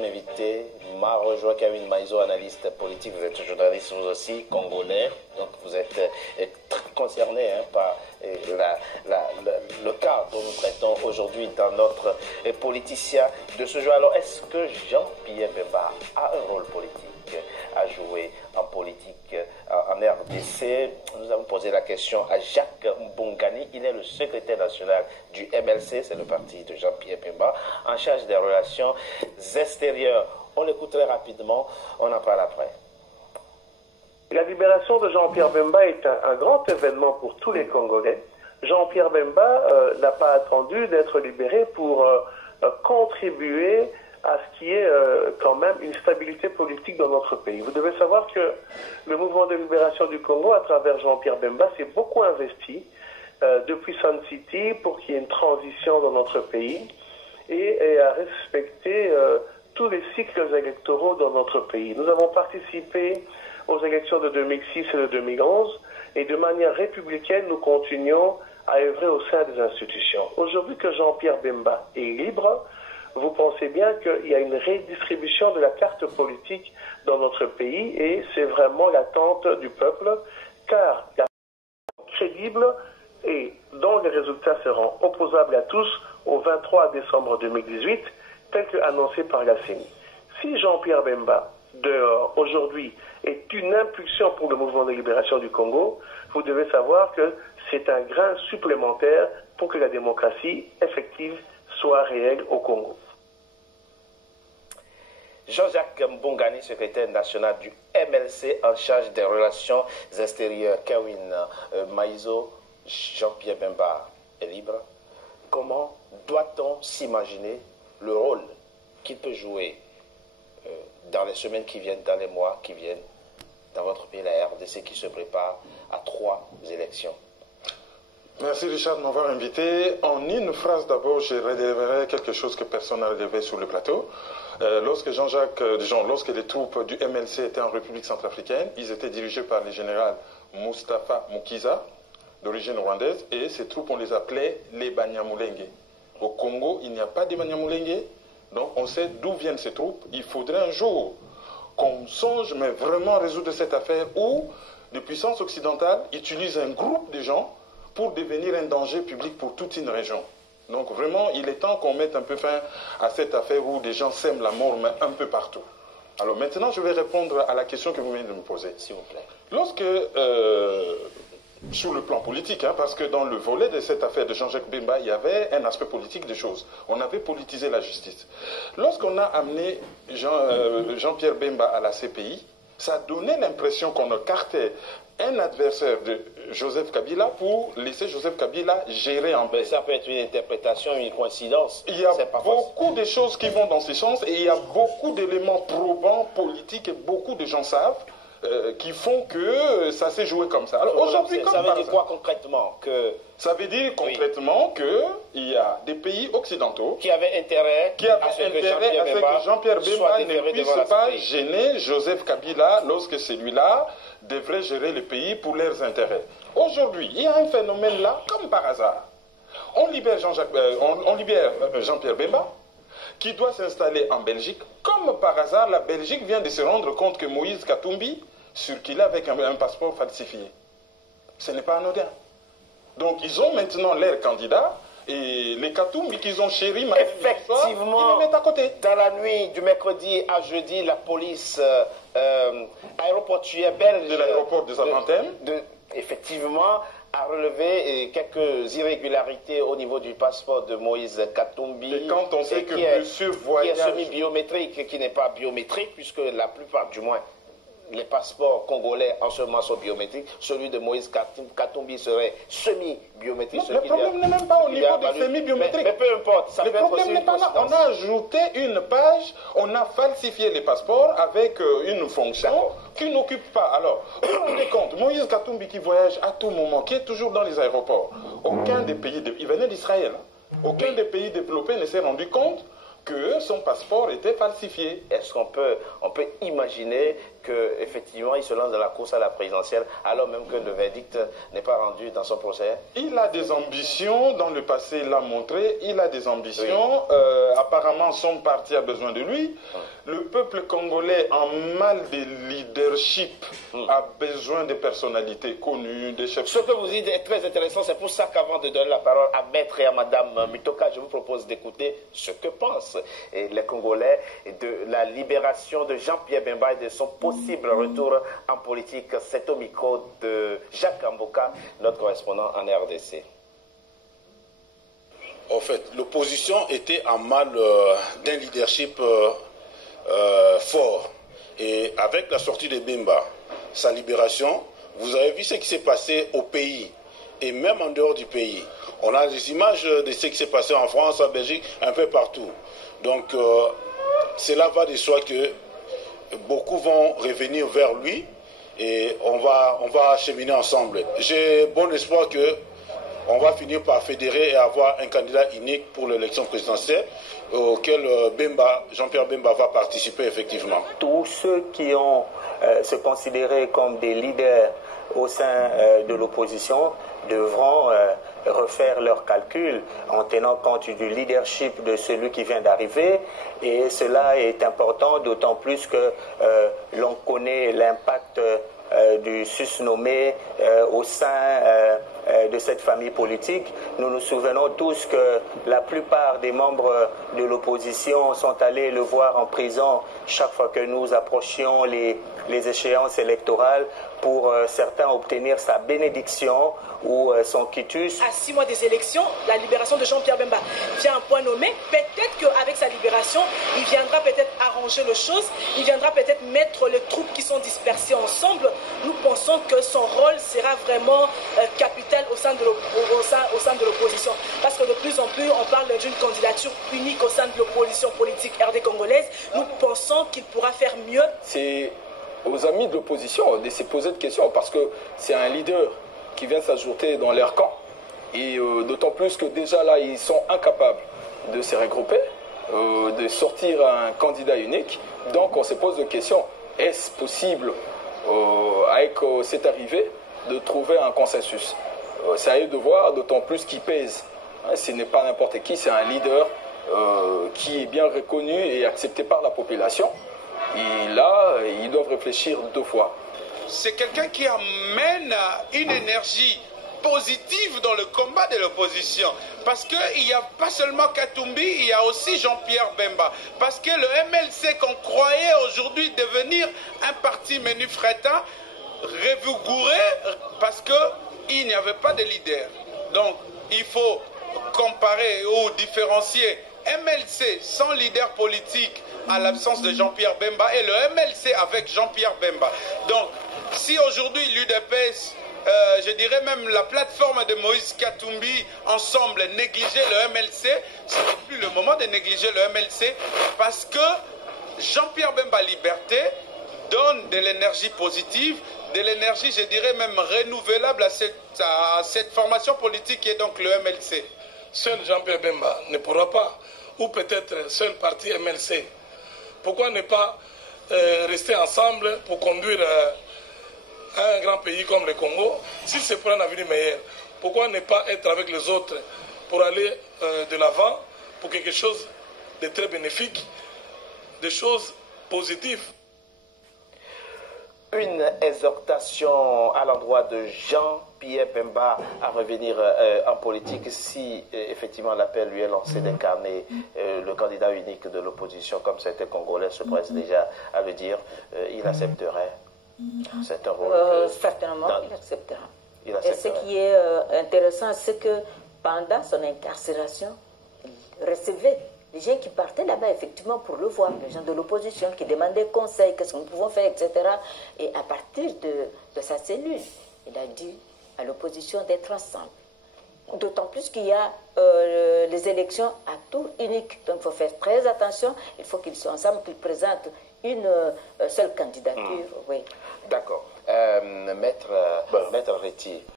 Invité, Maro Kawin Maizo, analyste politique, vous êtes journaliste vous aussi, congolais, donc vous êtes très concerné par le cas dont nous traitons aujourd'hui dans notre politicien de ce jour. Alors, est-ce que Jean-Pierre Bemba a un rôle politique à jouer en politique en RDC? Nous avons posé la question à Jacques Mbongani, il est le secrétaire national du MLC, c'est le parti de Jean-Pierre Bemba, en charge des relations extérieures. On l'écoute très rapidement, on en parle après. La libération de Jean-Pierre Bemba est un grand événement pour tous les Congolais. Jean-Pierre Bemba n'a pas attendu d'être libéré pour contribuer à ce qui est quand même une stabilité politique dans notre pays. Vous devez savoir que le mouvement de libération du Congo, à travers Jean-Pierre Bemba, s'est beaucoup investi depuis Sun City pour qu'il y ait une transition dans notre pays et à respecter tous les cycles électoraux dans notre pays. Nous avons participé aux élections de 2006 et de 2011 et de manière républicaine, nous continuons à œuvrer au sein des institutions. Aujourd'hui que Jean-Pierre Bemba est libre, vous pensez bien qu'il y a une redistribution de la carte politique dans notre pays et c'est vraiment l'attente du peuple car la crédible et dont les résultats seront opposables à tous au 23 décembre 2018 tel que annoncé par la CENI. Si Jean-Pierre Bemba, aujourd'hui, est une impulsion pour le mouvement de libération du Congo, vous devez savoir que c'est un grain supplémentaire pour que la démocratie effective soit réelle au Congo. Jean-Jacques Mbongani, secrétaire national du MLC en charge des relations extérieures. Kawin Maizo, Jean-Pierre Bemba est libre. Comment doit-on s'imaginer le rôle qu'il peut jouer dans les semaines qui viennent, dans les mois qui viennent, dans votre pays, la RDC qui se prépare à 3 élections? Merci Richard de m'avoir invité. En une phrase d'abord, je relèverai quelque chose que personne n'a relevé sur le plateau. Lorsque lorsque les troupes du MLC étaient en République centrafricaine, ils étaient dirigés par le général Mustapha Mukiza, d'origine rwandaise, et ces troupes, on les appelait les Banyamulenge. Au Congo, il n'y a pas de Banyamulenge, donc on sait d'où viennent ces troupes. Il faudrait un jour qu'on songe, mais vraiment résoudre cette affaire où les puissances occidentales utilisent un groupe de gens pour devenir un danger public pour toute une région. Donc vraiment, il est temps qu'on mette un peu fin à cette affaire où des gens sèment la mort, mais un peu partout. Alors maintenant, je vais répondre à la question que vous venez de me poser. S'il vous plaît. Lorsque, sur le plan politique, parce que dans le volet de cette affaire de Jean-Jacques Bemba, il y avait un aspect politique des choses. On avait politisé la justice. Lorsqu'on a amené Jean-Pierre Bemba à la CPI, ça donnait l'impression qu'on écartait un adversaire de Joseph Kabila pour laisser Joseph Kabila gérer en paix. Ça peut être une interprétation, une coïncidence. Il y a beaucoup de choses qui vont dans ce sens et il y a beaucoup d'éléments probants, politiques et beaucoup de gens savent qui font que ça s'est joué comme ça. Alors aujourd'hui, ça veut dire quoi concrètement? Ça veut dire concrètement qu'il y a des pays occidentaux qui avaient intérêt à ce que Jean-Pierre Bemba ne puisse pas gêner Joseph Kabila lorsque celui-là devrait gérer le pays pour leurs intérêts. Aujourd'hui, il y a un phénomène là, comme par hasard. On libère Jean-Pierre Bemba, qui doit s'installer en Belgique. Comme par hasard, la Belgique vient de se rendre compte que Moïse Katumbi circulait avec un passeport falsifié. Ce n'est pas anodin. Donc ils ont maintenant leur candidat et les Katumbi qu'ils ont chéri, effectivement, ils les mettent à côté. Dans la nuit du mercredi à jeudi, la police aéroportuaire belge de l'aéroport de Zaventem, effectivement, a relevé quelques irrégularités au niveau du passeport de Moïse Katumbi. Et quand on sait que monsieur voyage... qui est semi-biométrique, qui n'est pas biométrique, puisque la plupart, du moins, les passeports congolais en ce moment sont biométriques. Celui de Moïse Katumbi serait semi-biométrique. Le problème n'est même pas au niveau des semi-biométriques. Mais peu importe. Ça le problème n'est pas là. On a ajouté une page, on a falsifié les passeports avec une fonction qui n'occupe pas. Alors, vous vous rendez compte, Moïse Katumbi qui voyage à tout moment, qui est toujours dans les aéroports, aucun des pays, il venait d'Israël, aucun des pays développés ne s'est rendu compte que son passeport était falsifié. Est-ce qu'on peut imaginer qu'effectivement il se lance dans la course à la présidentielle alors même que le verdict n'est pas rendu dans son procès? Il a des ambitions, dans le passé il l'a montré, il a des ambitions, oui. Apparemment son parti a besoin de lui. Le peuple congolais en mal de leadership a besoin de personnalités connues, des chefs. Ce que vous dites est très intéressant, c'est pour ça qu'avant de donner la parole à Maître et à Madame Mitoka, je vous propose d'écouter ce que pensent les Congolais de la libération de Jean-Pierre Bemba et de son possible retour en politique. C'est au micro de Jacques Amboka, notre correspondant en RDC. En fait, l'opposition était en mal d'un leadership fort. Et avec la sortie de Bemba, sa libération, vous avez vu ce qui s'est passé au pays et même en dehors du pays. On a des images de ce qui s'est passé en France, en Belgique, un peu partout. Donc, cela va de soi que beaucoup vont revenir vers lui et on va cheminer ensemble. J'ai bon espoir qu'on va finir par fédérer et avoir un candidat unique pour l'élection présidentielle auquel Jean-Pierre Bemba va participer effectivement. Tous ceux qui ont se considéré comme des leaders au sein de l'opposition devront refaire leurs calculs en tenant compte du leadership de celui qui vient d'arriver, et cela est important d'autant plus que l'on connaît l'impact du susnommé au sein de cette famille politique. Nous nous souvenons tous que la plupart des membres de l'opposition sont allés le voir en prison chaque fois que nous approchions les échéances électorales pour certains obtenir sa bénédiction ou son quitus. À 6 mois des élections, la libération de Jean-Pierre Bemba vient un point nommé. Peut-être qu'avec sa libération, il viendra peut-être arranger les choses, il viendra peut-être mettre les troupes qui sont dispersées ensemble. Nous pensons que son rôle sera vraiment capital au sein de l'opposition. Parce que de plus en plus, on parle d'une candidature unique au sein de l'opposition politique RD congolaise. Nous pensons qu'il pourra faire mieux. C'est aux amis de l'opposition de se poser de questions, parce que c'est un leader qui vient s'ajouter dans leur camp. Et d'autant plus que déjà là, ils sont incapables de se regrouper, de sortir un candidat unique. Donc on se pose des questions. Est-ce possible, avec cette arrivée, de trouver un consensus? C'est à eux de voir, d'autant plus qu'il pèse. Ce n'est pas n'importe qui, c'est un leader qui est bien reconnu et accepté par la population. Et là, ils doivent réfléchir 2 fois. C'est quelqu'un qui amène une énergie positive dans le combat de l'opposition. Parce qu'il n'y a pas seulement Katumbi, il y a aussi Jean-Pierre Bemba. Parce que le MLC qu'on croyait aujourd'hui devenir un parti menu frétin, revigouré, parce qu'il n'y avait pas de leader. Donc, il faut comparer ou différencier MLC sans leader politique à l'absence de Jean-Pierre Bemba et le MLC avec Jean-Pierre Bemba. Donc, si aujourd'hui l'UDPS, je dirais même la plateforme de Moïse Katumbi, ensemble négligeait le MLC, ce n'est plus le moment de négliger le MLC parce que Jean-Pierre Bemba Liberté donne de l'énergie positive, de l'énergie, je dirais même renouvelable à cette formation politique qui est donc le MLC. Seul Jean-Pierre Bemba ne pourra pas, ou peut-être seul parti MLC. Pourquoi ne pas rester ensemble pour conduire un grand pays comme le Congo, si c'est pour un avenir meilleur? Pourquoi ne pas être avec les autres pour aller de l'avant pour quelque chose de très bénéfique, des choses positives? Une exhortation à l'endroit de Jean-Pierre Bemba à revenir en politique si effectivement l'appel lui est lancé d'incarner le candidat unique de l'opposition, comme certains Congolais se pressent déjà à le dire, il accepterait. C'est un rôle certainement, il acceptera. Il accepterait. Et ce qui est intéressant, c'est que pendant son incarcération, il recevait les gens qui partaient là-bas, effectivement, pour le voir, les gens de l'opposition qui demandaient conseil, qu'est-ce que nous pouvons faire, etc. Et à partir de sa cellule, il a dit à l'opposition d'être ensemble. D'autant plus qu'il y a les élections à tour unique. Donc il faut faire très attention, il faut qu'ils soient ensemble, qu'ils présentent une seule candidature. Oui. D'accord. Maître Réti.